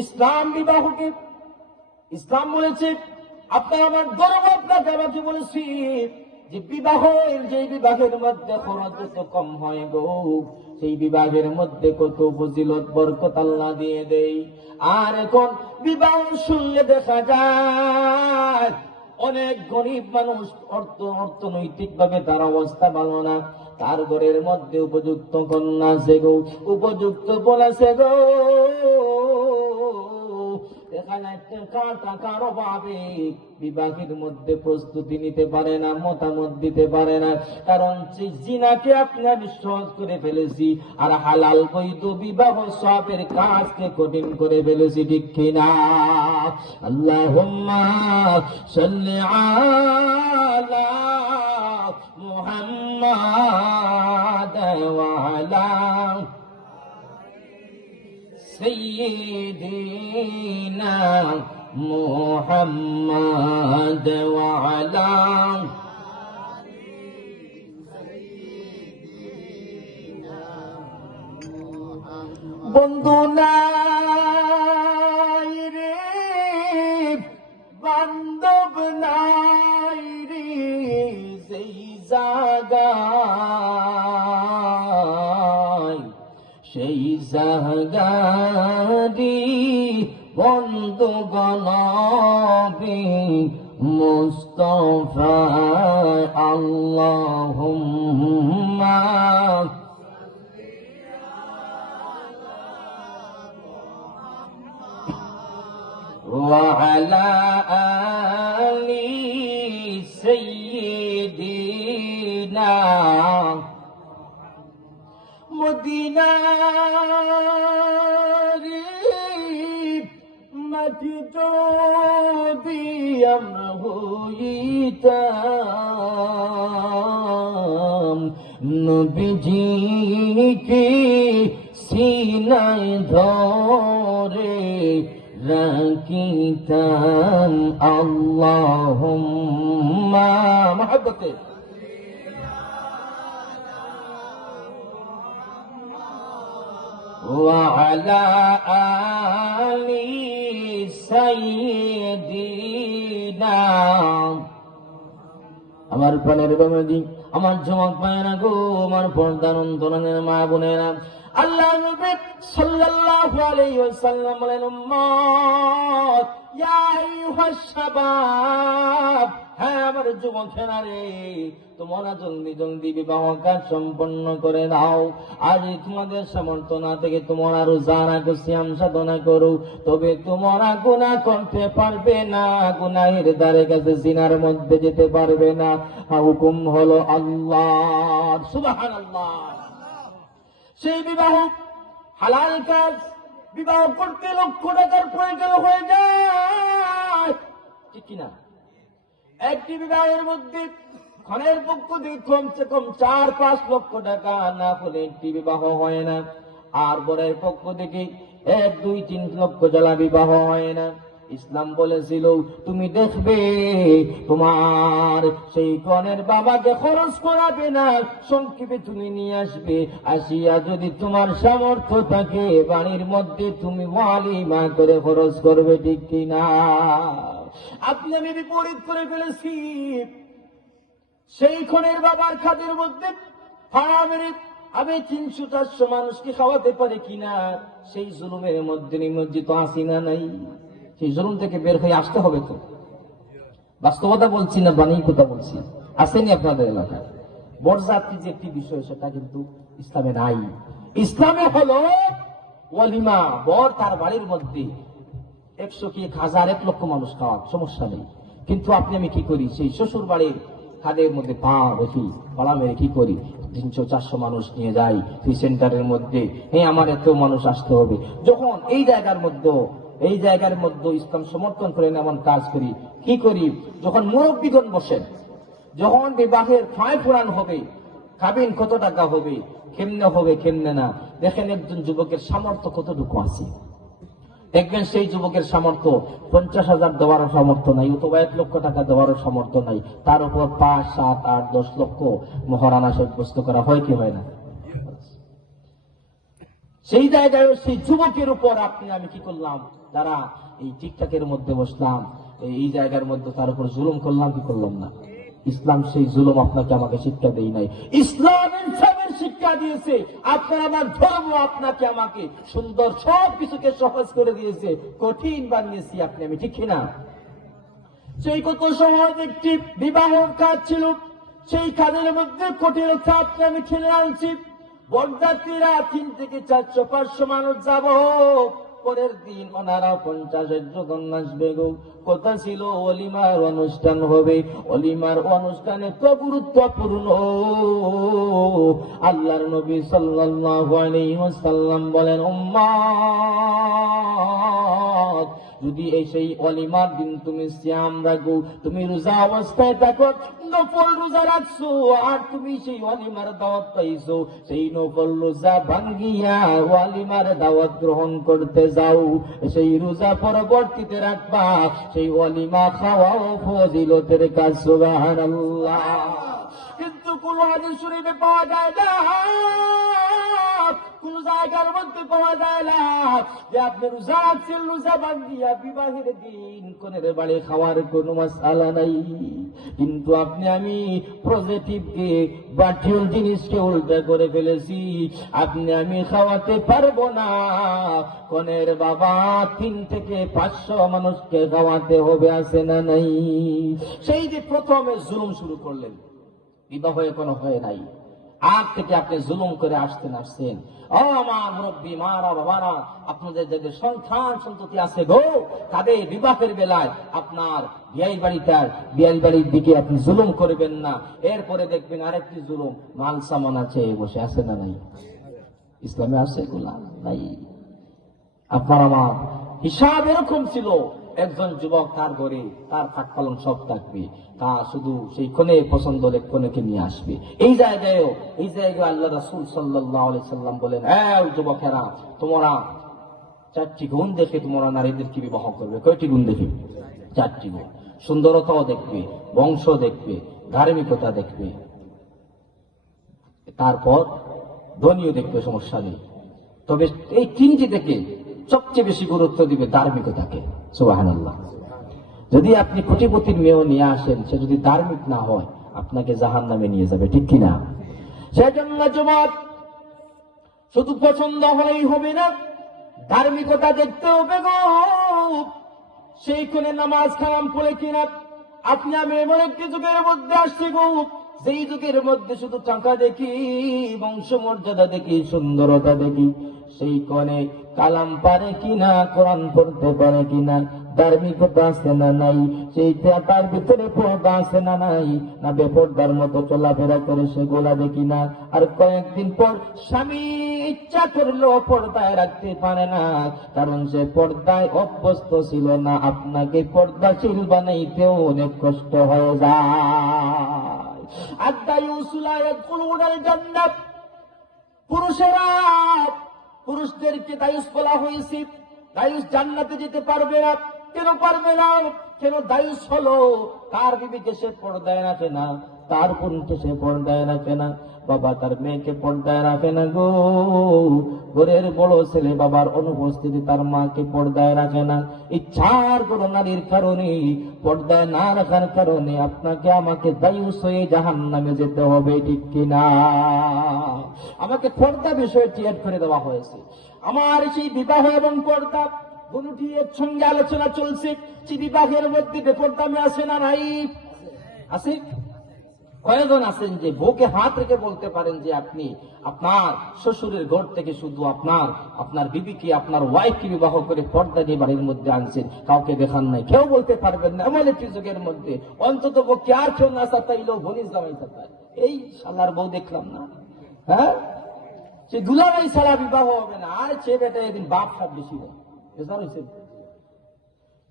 ইসলাম বিবাহকে ইসলাম বলেছে, আপনার আমার গর্ব আপনাকে আমাকে বলেছি যে বিবাহের মধ্যে খরচ যত কম হয় গো, সেই বিবাহের মধ্যে কত ফজিলত বরকত আল্লাহ দিয়ে দেয়। আর এখন বিবাহ শুনলে দেখা যায় অনেক গরিব মানুষ, অর্থনৈতিক ভাবে তার অবস্থা ভালো না, তার ঘরের মধ্যে উপযুক্ত কন্যা আছে গো, উপযুক্ত বলেছে গো, এখানে টাকার অভাবে বিবাহের মধ্যে প্রস্তুতি নিতে পারে না, মতামত দিতে পারে না, কারণ জিনাকে আপনার সহজ করে ফেলেছি, আর হালাল বৈধ বিবাহ সবের কাজকে কঠিন করে ফেলেছি, ঠিক কিনা? আল্লাহুম্মা সাল্লি আলা মুহাম্মাদ ওয়া আলা سيدنا محمد وعلى বন্ধু নাই রে, বান্ধব নাই রে, সেই জায়গায় সেই জাগারি বন্ধু গনবি মুস্তাফা আল্লাহুম্মা ওয়া আলা আলি সাইয়্যিদিনা মদিনার মাটি যদি আমরা হইতাম, নবীজিকে সিনায় ধরে রাখিতাম। আল্লাহুম্মা মহব্বতে وعلى آل سيدنا আমার প্রাণের বাবাজি, আমার যুবক ভাইয়েরা গো, আমার পর্দার অন্তরালের মা বোনেরা, আল্লাহ নবী সাল্লাল্লাহু আলাইহি ওয়াসাল্লাম বলেন, উম্মত ইয়া আইয়ুহাস শাবাব, হ্যাঁ আমার যুবকেরা রে, তোমরা জলদি জলদি বিবাহ কাজ সম্পন্ন করে দাও। আর তোমাদের সামর্থ্য না থেকে তোমরা রোজা রাখো, সিয়াম সাধনা করো, তবে তোমরা গুনাহ করতে পারবে না, গুনাহের দ্বারে কাছে জিনার মধ্যে যেতে পারবে না। হুকুম হলো আল্লাহর, সুবহানাল্লাহ। সেই বিবাহ হালাল কাজ, বিবাহ করতে লক্ষ টাকার প্রয়োজন হয়ে যায়, ঠিক কিনা? একটি বিবাহের মধ্যে খনের পক্ষ থেকে কমসে কম 4-5 লক্ষ টাকা না হলে একটি বিবাহ হয় না, আর বরের পক্ষ থেকে 1-2-3 লক্ষ টাকা বিবাহ হয় না। ইসলাম বলেছিল, তুমি দেখবে তোমার সেই কনের বাবাকে খরচ করাবে না, সংক্ষেপে তুমি নিয়ে আসবে, আসিয়া যদি তোমার সামর্থ্য থাকে বাড়ির মধ্যে তুমি ওয়ালিমা করে খরচ করবে, ঠিক কিনা? আপনি আমি বিপরীত করে ফেলেছি। সেই কনের বাবার খাদের মধ্যে আমি 300-400 মানুষকে খাওয়াতে পারে কিনা, সেই জুলুমের মধ্যে নিমজ্জিত আছি না নাই? সেই জুলুম থেকে বের হয়ে আসতে হবে তো। বাস্তবতা বলছি না বানিয়ে কথা বলছি, আসেনি আপনাদের এলাকায়? বরযাত্রী যে একটি বিষয়, সেটা কিন্তু ইসলামে নাই। ইসলামে হলো ওয়ালিমা, বর তার বাড়ির মধ্যে 100 কি 1000 1 লক্ষ মানুষ খাওয়া, সমস্যা নেই। কিন্তু আপনি আমি কি করি, সেই শ্বশুর বাড়ির খাদের মধ্যে পা রেখি, পাড়া মেরে কি করি, 300-400 মানুষ নিয়ে যাই সেই সেন্টারের মধ্যে, হ্যাঁ আমার এত মানুষ আসতে হবে। যখন এই জায়গার মধ্যে ইসলাম সমর্থন করেন এমন কাজ করি, কি করি, যখন মুরব্বীগণ বসেন, যখন বিবাহের ফায় ফুরান হবে, খাবেন কত টাকা হবে, কেমনে না, দেখেন একজন যুবকের সামর্থ্য কতটুকু আছে। দেখবেন সেই যুবকের সামর্থ্য 50,000 দেওয়ারও সামর্থ্য নাই, অথবা 1 লক্ষ টাকা দেওয়ারও সামর্থ্য নাই, তার উপর 5, 7, 8, 10 লক্ষ মহারানা সাব্যস্ত করা হয় কি হয় না? সেই জায়গায় সেই যুবকের উপর আপনি আমি কি করলাম, যারা এই টিকটকের মধ্যে বসলাম, এই জায়গার মধ্যে তার উপর জুলুম করলাম কি করলাম না? ইসলাম সেই জুলুম আপনাকে আমাকে শিক্ষা দেয় নাই, ইসলাম ইনসাফের শিক্ষা দিয়েছে। আপনার আমার ধর্ম আপনাকে আমাকে সুন্দর সব কিছুকে সহজ করে দিয়েছে, কঠিন বানিয়েছি আপনি আমি, ঠিক কিনা? সেই কত সহজ একটি বিবাহ কাজ ছিল, সেই কাজের মধ্যে কঠিনতা আপনি আমি ঠেলে আনছি। বরযাত্রীরা 3 থেকে 400-500 মানুষ যাব, পরের দিন ওনারা 50 জন আসবে গো। কথা ছিল অলিমার অনুষ্ঠান হবে, অলিমার অনুষ্ঠানে তো গুরুত্বপূর্ণ। আল্লাহর নবী সাল্লাল্লাহু আলাইহি ওয়াসাল্লাম বলেন, উম্মাত যদি এই সেই অলিমার দিন তুমি সিয়াম রাখো, তুমি রোজা অবস্থায় থাকো, নফল রোজা রাখছো, আর তুমি সেই অলিমার দাওয়াত পাইছো, সেই নফল রোজা ভাঙ্গিয়া অলিমার দাওয়াত গ্রহণ করতে যাও, সেই রোজা পরবর্তীতে রাখবা, সেই অলিমা খাওয়াও ফজিলতের কাজ। সুবহানাল্লাহ। কিন্তু কোন হাদিস শরীফে পাওয়া যায় না, কোন জায়গার মধ্যে পাওয়া যায় না যে আপনি রোজা রাখছেন, রোজা ভাঙ্গিয়া বিবাহের দিন কোনের বাড়ি খাওয়ার কোনো মাসালা নাই। কিন্তু আপনি আমি পজিটিভকে বাঠিউল জিনিসকে উল্টা করে ফেলেছি। আপনি আমি খাওয়াতে পারবো না, কোনের বাবা 3 থেকে 500 মানুষকে খাওয়াতে হবে, আছে না নাই? সেই যে প্রথমে জুলুম শুরু করলেন, বিবাহ এখনো হয় নাই, আগ থেকে আপনি জুলুম করে আসছেন। ও আমার মুরব্বী মারা বাবারা, আপনাদের যাদের সন্তান সন্ততি আছে গো, তাদের বিবাহের বেলায় আপনার বিয়ের বাড়ির দিকে আপনি জুলুম করবেন না। এরপরে দেখবেন আরেকটি জুলুম, মাল সামান আছে বসে, আছে না নাই? ইসলামে আছে এগুলা নাই। আপনার আমার হিসাব এরকম ছিল, একজন যুবক তার ঘরে তার খাট পালন সব থাকবে, তা শুধু সেই কোণে পছন্দ হলে কোণেকে নিয়ে আসবে। এই জায়গায় আল্লাহ রাসূল সাল্লাল্লাহু আলাইহি সাল্লাম বলেন, যুবকেরা, তোমরা 4টি গুণ দেখে তোমরা নারীদেরকে বিবাহ করবে। কয়টি গুণ দেখে? 4টি গুণ। সুন্দরতাও দেখবে, বংশ দেখবে, ধার্মিকতা দেখবে, তারপর ধনীও দেখবে, সমস্যা নেই। তবে এই 3টি থেকে সবচেয়ে বেশি গুরুত্ব দিবে ধার্মিকতাকে। সুবহানাল্লাহ। যদি আপনি কোটিপতির মেয়েও নিয়ে আসেন, সে যদি ধার্মিক না হয় আপনাকে জাহান্নামে নিয়ে যাবে, ঠিক কিনা? সেজন্য যুবক, শুধু পছন্দ হলেই হবে না, ধার্মিকতা দেখতে হবে গো। সেই কোণে নামাজ কালাম পড়ে কিনা। আপনি আমি এমন একটি যুগের মধ্যে আসছি গো, যেই যুগের মধ্যে শুধু টাকা দেখি, বংশমর্যাদা দেখি, সুন্দরতা দেখি। সেই কোণে কালাম পারে কিনা, কোরআন পড়তে পারে কিনা, ধার্মিকতা আছে না নাই, সেই তার ভিতরে পর্দা আছে না নাই, না বেপর্দার মতো চলাফেরা করে, সেগুলা দেখি না। আর কয়েকদিন পর স্বামী ইচ্ছা করলেও পর্দায় রাখতে পারে না, কারণ সে পর্দায় অভ্যস্ত ছিল না। আপনাকে পর্দাশীল বানাইতেও অনেক কষ্ট হয়ে যায়। আদ-দায়ুসুলা ইয়াদখুলুনাল জান্নাত। পুরুষদেরকে দায়ুস বলা হয়েছে। দায়ুস জান্নাতে যেতে পারবে না। কেন পারবে না? কেন? দায়ুস হলো তার বিবিকে সে পর্দায় রাখে না, তার বোনকে সে পর্দায় রাখে না, বাবা তার মেয়েকে পর্দায় রাখে না গো। ঘরের বড় ছেলে বাবার অনুপস্থিতি তার মাকে পর্দায় রাখে না। ইচ্ছার কোন নারীর কারণে, পর্দায় না রাখার কারণে আপনাকে আমাকে দায়ুস হয়ে জাহান্নামে যেতে হবে, ঠিক কিনা? আমাকে পর্দা বিষয়টি এড করে দেওয়া হয়েছে। আমার সেই বিবাহ এবং পর্দা দুটি একসঙ্গে আলোচনা চলছে। সেই বিবাহের মধ্যে বেপরদামি আছে না নাই? আছে। কয়েকজন আছেন যে বউকে হাত রেখে বলতে পারেন যে আপনি আপনার শ্বশুরের ঘর থেকে শুধু আপনার বিবিকে, আপনার ওয়াইফকে বিবাহ করে পর্দা দিয়ে বাড়ির মধ্যে আনছেন, কাউকে দেখান নাই, কেউ বলতে পারবেন না। এমন একটি যুগের মধ্যে অন্তত পক্ষে আর কেউ না সাতাইলেও ভনিস জামাই সাতায়, এই শালার বউ দেখলাম না, হ্যাঁ, সে দুলাভাই ছাড়া বিবাহ হবে না। আর সে বেটা এদিন বাপ সাপ বেশি হয়,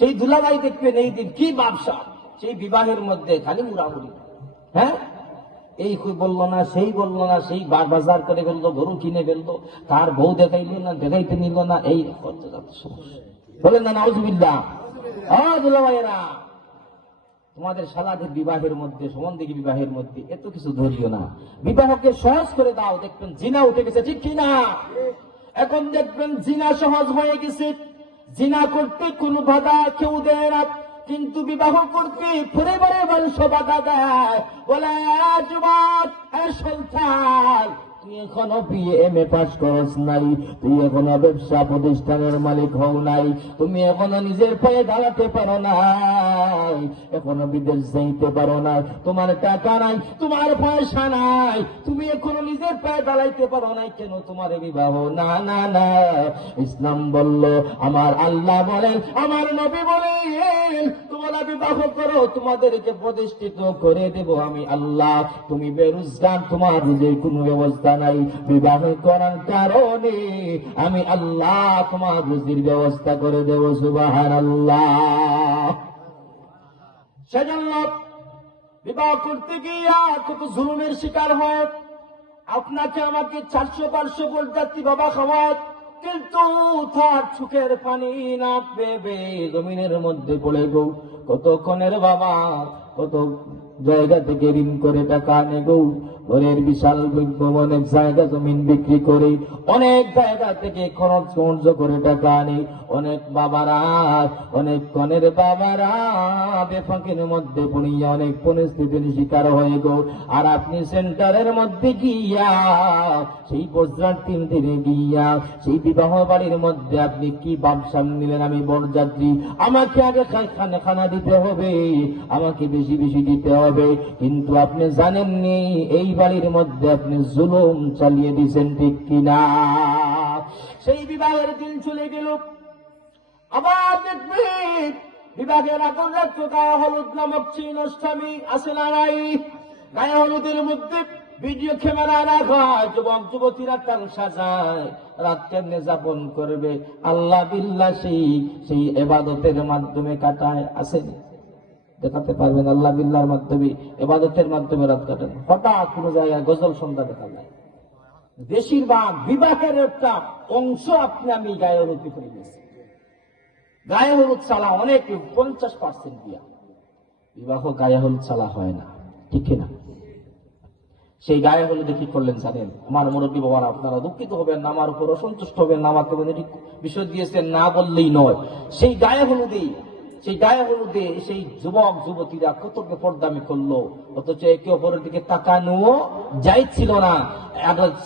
সেই দুলাভাই দেখবেন এই দিন কি ব্যবসা, সেই বিবাহের মধ্যে খালি মুড়ামুড়ি, হ্যাঁ, এই বললো না, সেই বললো না, সেই বাজার করে ফেললো, গরু কিনে ফেললো, তার বউ দেখাইলো না, দেখাইতে নিল না, এই বলেন না নাউজুবিল্লাহ। দুলাভাইয়েরা, তোমাদের সালাদের বিবাহের মধ্যে, সম্বন্ধে বিবাহের মধ্যে এত কিছু ধরিও না, বিবাহকে সহজ করে দাও, দেখবেন জিনা উঠে গেছে, ঠিক কিনা? এখন দেখবেন জিনা সহজ হয়ে গেছে, জিনা করতে কোনো বাধা কেউ দেয় না, কিন্তু বিবাহ করতে পরিবারের মানুষ বাধা দেয়, বলে যুবক সন্তান তুই এখনো BA পাস করস নাই, তুই এখনো ব্যবসা প্রতিষ্ঠানের মালিক হও নাই, তুমি এখনো নিজের পায়ে দাঁড়াতে পারো নাই, এখনো বিদেশ যাইতে পারো না, তোমার টাকা নাই, তোমার পয়সা নাই, তুমি এখনো নিজের পায়ে দাঁড়াইতে পারো নাই, কেন তোমার বিবাহ? না না না, ইসলাম বলল, আমার আল্লাহ বলেন, আমার নবী বলেন, তোমরা বিবাহ করো, তোমাদেরকে প্রতিষ্ঠিত করে দেব আমি আল্লাহ। তুমি বেরোজগার, তোমার রুজির কোনো ব্যবস্থা নাই, বিবাহ করার কারণে আমি আল্লাহ তোমার রুজির ব্যবস্থা করে দেব। সুবহানাল্লাহ। সেজন্য বিবাহ করতে গিয়া কত জুলুমের শিকার হয়, আপনাকে আমাকে 400-500 বরযাত্রী বাবা খাওয়ায়, কিন্তু তার চোখের পানি না পেবে জমিনের মধ্যে পড়ে গো। কত কনের বাবা কত জায়গা থেকে ঋণ করে টাকা আনে গো, ঘরের বিশাল অনেক জায়গা জমিন বিক্রি করে, অনেক জায়গা থেকে খরচ খরচ করে টাকা আনে। অনেক বাবারা, অনেক কনের বাবারা বেফাকের মধ্যে পড়িয়া অনেক পরিস্থিতির শিকার হয়ে গো। আর আপনি সেন্টারের মধ্যে গিয়া, সেই বজ্রাতির দিনে গিয়া, সেই বিবাহ বাড়ির মধ্যে আপনি কি বাবসাম নিলেন, আমি বরযাত্রী, আমাকে আগে খানা দিতে হবে, আমাকে বেশি বেশি দিতে হবে, কিন্তু আপনি জানেননি এই বাড়ির মধ্যে আপনি জুলুম চালিয়ে দিয়েছেন, ঠিক কিনা? সেই বিবাহের দিন চলে গেল, আবার দেখবেন বিবাহের আগের রাত্রে গায়ে হলুদ নামক সেই অনুষ্ঠানী আসে না নাই, গায়ে হলুদের মধ্যে ভিডিও ক্যামেরা রাখা, যুবক যুবতীরা তাল সাজায়, রাত কেমনে যাপন করবে, আল্লাহ বিল্লাহ সেই এবাদতের মাধ্যমে কাটায়। আসেনি? দেখাতে পারবেন আল্লাহ বিল্লাহর মাধ্যমে, এবাদতের মাধ্যমে রাত কাটান। হঠাৎ কোন জায়গায় গজল সন্ধ্যা দেখা যায়। বেশিরভাগ বিবাহের একটা অংশ আপনি আমি গায়ে হলুদ করে গেছি। গায়ে হলুদ চালা অনেক 50% দিয়া, বিবাহ গায়ে হলুদ চালা হয় না, ঠিক না? সেই গায়ে হলুদে কি করলেন জানেন? আমার মুরব্বী বাবারা, আপনারা দুঃখিত হবেন না, আমার উপর অসন্তুষ্ট হবেন না, আমাকে বিষয় দিয়েছেন না বললেই নয়। সেই গায়ে হলুদে সেই যুবক যুবতীরা কত পর্দামি করলো, অথচ একে অপরের দিকে তাকানো যাইছিল না।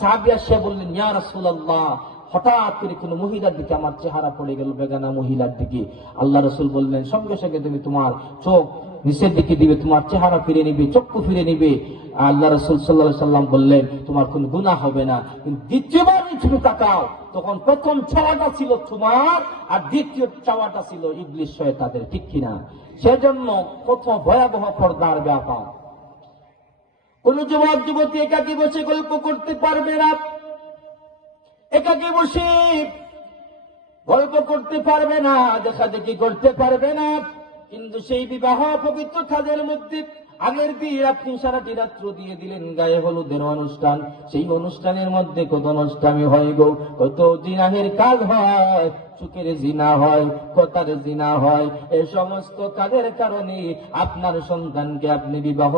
সাহাবী সে বললেন, ইয়া রাসূলুল্লাহ, হঠাৎ করে কোন মহিলার দিকে আমার চেহারা পড়ে গেল, বেগানা মহিলার দিকে। আল্লাহ রাসূল বললেন, সঙ্গে সঙ্গে তুমি তোমার চোখ নিচের দিকে দিবে, তোমার চেহারা ফিরে নিবে, চক্ষু ফিরে নিবে। আল্লাহ রাসূল সাল্লাল্লাহু আলাইহি সাল্লাম বললেন, তোমার কোনো গুনাহ হবে না। কিন্তু দ্বিতীয়বার তুমি তাকাও, তখন প্রথম চাওয়াটা ছিল তোমার, আর দ্বিতীয় চাওয়াটা ছিল ইবলিস শয়তানের, ঠিক কিনা? সেজন্য কত ভয়াবহ পর্দার ব্যাপার। কোন যুবক যুবতী একাকী বসে গল্প করতে পারবে না, একাকী বসে গল্প করতে পারবে না, দেখাদেখি করতে পারবে না, কিন্তু সেই বিবাহ পবিত্র কাজের মধ্যে আগের দিন আপনি সারাটি রাত্র দিয়ে দিলেন গায়ে হলুদের অনুষ্ঠান। সেই অনুষ্ঠানের মধ্যে কত নষ্টামি হয় গো, কত জিনাহের কাজ হয়, চোখের জিনা হয়, কথার জিনা হয়। এই সমস্ত কাজের কারণে আপনার সন্তানকে আপনি বিবাহ